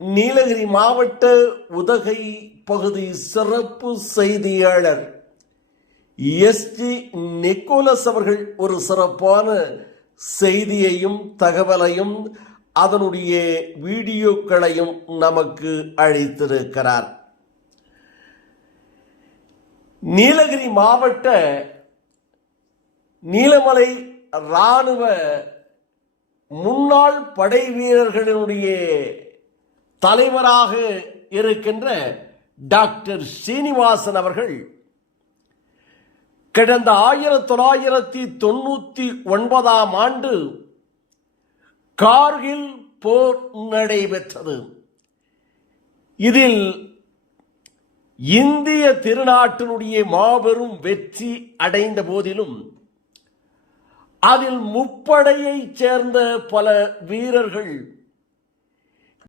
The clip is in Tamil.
நீலகிரி மாவட்ட உதகை பகுதி சிறப்பு செய்தியாளர் எஸ்டி நிக்கோலஸ் அவர்கள் ஒரு சிறப்பான செய்தியையும் தகவலையும் அதனுடைய வீடியோக்களையும் நமக்கு அளித்திருக்கிறார். நீலகிரி மாவட்ட நீலமலை இராணுவ முன்னாள் படை வீரர்களினுடைய தலைவராக இருக்கின்ற டாக்டர் சீனிவாசன் அவர்கள் கடந்த ஆயிரத்தி தொள்ளாயிரத்தி தொண்ணூத்தி ஒன்பதாம் ஆண்டு கார்கில் போர் நடைபெற்றது. இதில் இந்திய திருநாட்டினுடைய மாபெரும் வெற்றி அடைந்த போதிலும் அதில் முப்படையைச் சேர்ந்த பல வீரர்கள்